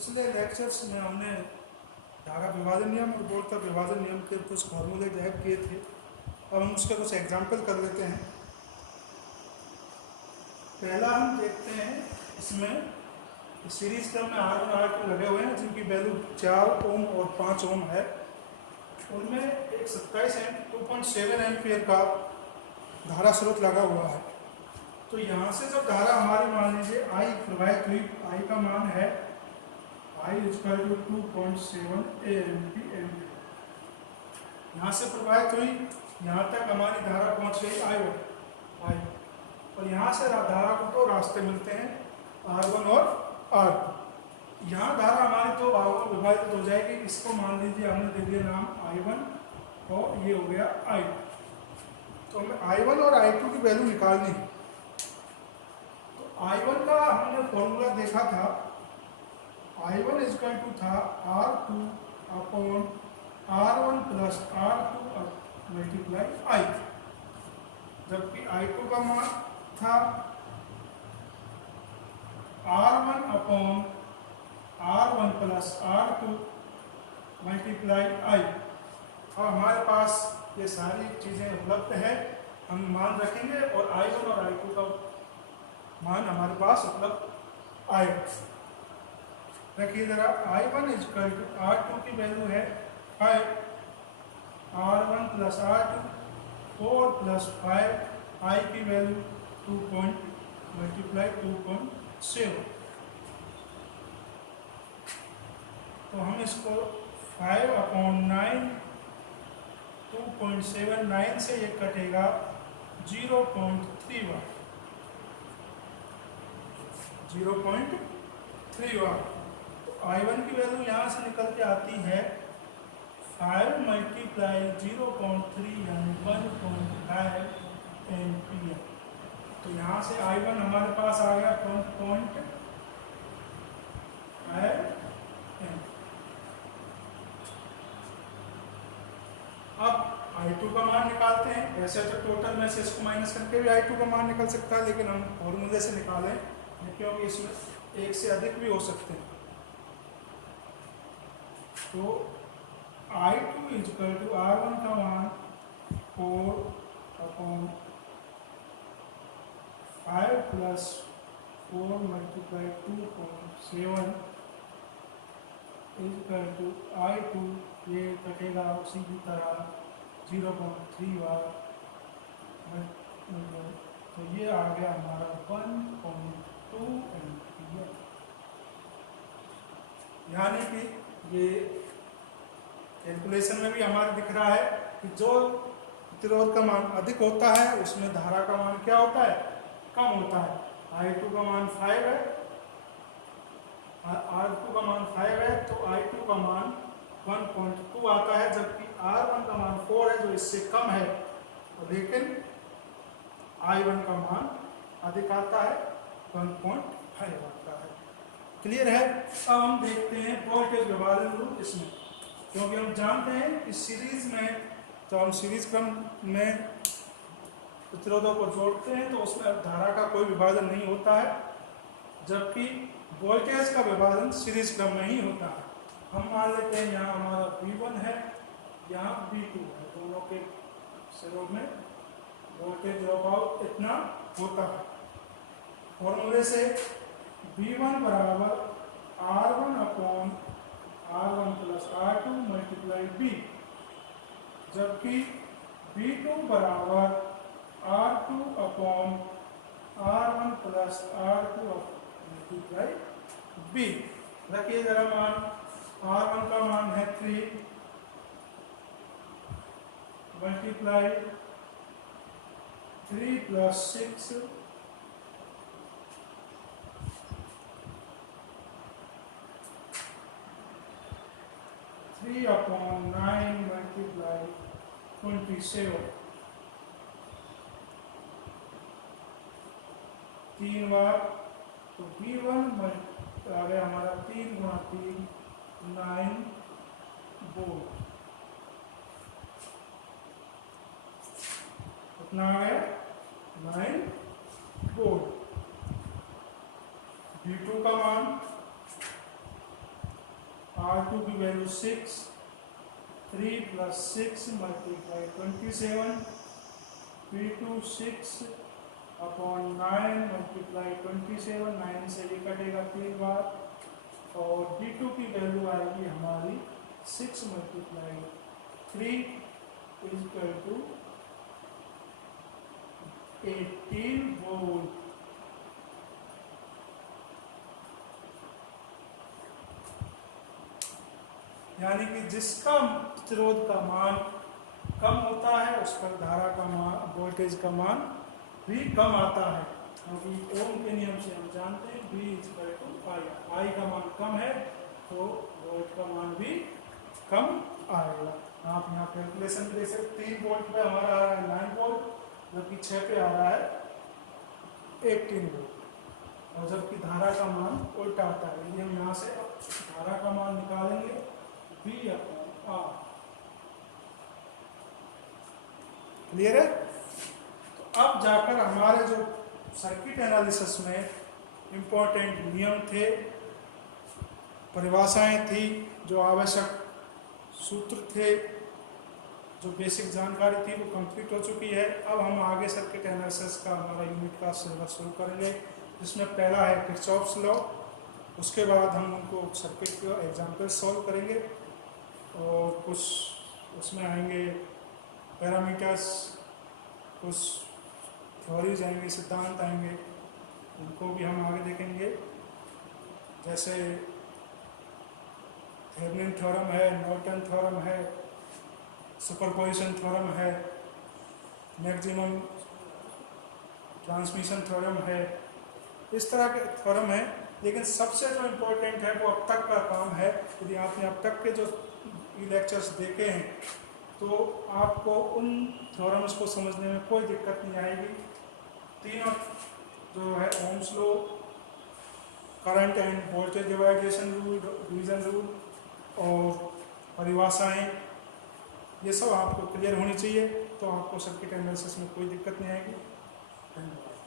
पिछले लेक्चर्स में हमने धारा विभाजन नियम और बोल्ट का विभाजन नियम के कुछ फॉर्मूले ड्राइव किए थे। अब हम उसके कुछ एग्जाम्पल कर लेते हैं। पहला हम देखते हैं, इसमें सीरीज क्रम में R1 R2 लगे हुए हैं जिनकी वैल्यू 4 ओम और 5 ओम है। उनमें एक 2.7 एम्पियर का धारा स्रोत लगा हुआ है। तो यहाँ से जब धारा हमारी मान लीजिए I प्रवाहित हुई, I का मान है I = 2.7 एम्पियर। यहाँ से प्रवाहित हुई, यहाँ तक हमारी धारा पहुँच गई I और यहाँ से धारा को दो रास्ते मिलते हैं, R1 और R2। यहाँ धारा हमारी दो भागों में विभाजित हो जाएगी। इसको मान लीजिए हमने दे दिया नाम I1 और ये हो गया I2। तो हमें I1 और I2 की वैल्यू निकालनी है। तो I1 का हमने फॉर्मूला देखा था, I1 = था R2 upon R1 plus R2 multiply I, जबकि I2 का मान था R1 upon R1 plus R2 multiply I। अब हमारे पास ये सारी चीज़ें उपलब्ध है, हम मान रखेंगे और I1 और I2 का मान हमारे पास उपलब्ध आएगा। देखिए जरा, I1 = R2 की वैल्यू है 5, R1 plus R2 4 plus 5, I की वैल्यू 2 मल्टीप्लाई 2.7। तो हम इसको 5/9 2.79 से ये कटेगा 0.3 वाट। 0.3 वाट। तो I1 की वैल्यू यहाँ से निकल के आती है 5 मल्टीप्लाई 0.3 यानी 1.5 एम्पियर। तो यहाँ से I1 हमारे पास आ गया 1.5 एम्पियर। अब I2 का मान निकालते हैं। वैसे तो टोटल में से इसको माइनस करके भी I2 का मान निकल सकता है, लेकिन हम फॉर्मूले से निकालें क्योंकि इसमें एक से अधिक भी हो सकते हैं। तो I2 = R1 का मान 4/5 प्लस 4 मल्टीप्लाई 2.7 = I2, ये कटेगा उसी की तरह 0.3 वाट। तो ये आ गया हमारा 1.2 एम्पियर। यानी कि ये कैलकुलेशन में भी हमारे दिख रहा है कि जो प्रतिरोध का मान अधिक होता है उसमें धारा का मान क्या होता है, कम होता है। I2 का मान 5 है, R2 का मान 5 है, तो I2 का मान 1.2 आता है, जबकि R1 का मान 4 है जो इससे कम है, लेकिन I1 का मान अधिक आता है, 1.5 आता है। क्लियर है। अब हम देखते हैं वोल्टेज विभाजन रूल इसमें, क्योंकि हम जानते हैं कि सीरीज में, तो हम सीरीज क्रम में प्रतिरोधों को जोड़ते हैं तो उसमें धारा का कोई विभाजन नहीं होता है, जबकि वोल्टेज का विभाजन सीरीज क्रम में ही होता है। हम मान लेते हैं यहाँ हमारा V1 है, यहाँ V2 है, दोनों के सिरों में वोल्टेज ड्रॉप आउट इतना होता है। फॉर्मूले से V1 बराबर R1 upon R1 plus R2 multiply B, जबकि V2 बराबर R2 upon R1 plus R2 multiply B। रखिए जरा मान, R1 का मान है 3 मल्टीप्लाई 3 प्लस 6 3/9 मल्टीप्लाई 27। 3 बार, तो V1 आ गया हमारा 3 × 3 9 वोल्ट। कितना आ गया, 9 वोल्ट। V2 का मान R2 की वैल्यू 6, 3 + 6 × 27, P2 6/9 × 27, 9 से ये कटेगा 3 बार, और D2 की वैल्यू आएगी हमारी 6 × 3 = 18 वोल्ट। यानी कि जिसका प्रतिरोध का मान कम होता है उस पर धारा का मान, वोल्टेज का मान भी कम आता है, क्योंकि ओम के नियम से हम जानते हैं V = I। I का मान कम है तो वोल्ट का मान भी कम आएगा। आप यहाँ कैलकुलेशन देख सकते, 3 वोल्ट पे हमारा आ रहा है 9 वोल्ट, जबकि 6 पे आ रहा है 18 वोल्ट, और जबकि धारा का मान उल्टा आता है। यदि हम यहाँ से धारा का मान निकालेंगे V/R, क्लियर है? तो अब जाकर हमारे जो सर्किट एनालिसिस में इम्पोर्टेंट नियम थे, परिभाषाएं थी, जो आवश्यक सूत्र थे, जो बेसिक जानकारी थी, वो कंप्लीट हो चुकी है। अब हम आगे सर्किट एनालिसिस का हमारा यूनिट का सिलेबस शुरू करेंगे, जिसमें पहला है किरचॉफ्स लॉ। उसके बाद हम उनको सर्किट का एग्जाम्पल सॉल्व करेंगे, और कुछ उसमें आएंगे पैरामीटर्स, कुछ थ्योरीज आएंगे, सिद्धांत आएंगे, उनको भी हम आगे देखेंगे। जैसे थेवेनिन थ्योरम है, नॉर्टन थ्योरम है, सुपरपोजिशन थ्योरम है, मैक्सिमम ट्रांसमिशन थ्योरम है, इस तरह के थ्योरम है। लेकिन सबसे जो इम्पोर्टेंट है वो अब तक का काम है। यदि आपने अब तक के जो लेक्चर्स देखे हैं तो आपको उन थ्योरम्स को समझने में कोई दिक्कत नहीं आएगी। तीनों जो है Ohm's law, current and voltage division rule, division rule, और परिभाषाएं, ये सब आपको क्लियर होनी चाहिए, तो आपको सर्किट एनालिसिस में कोई दिक्कत नहीं आएगी। धन्यवाद।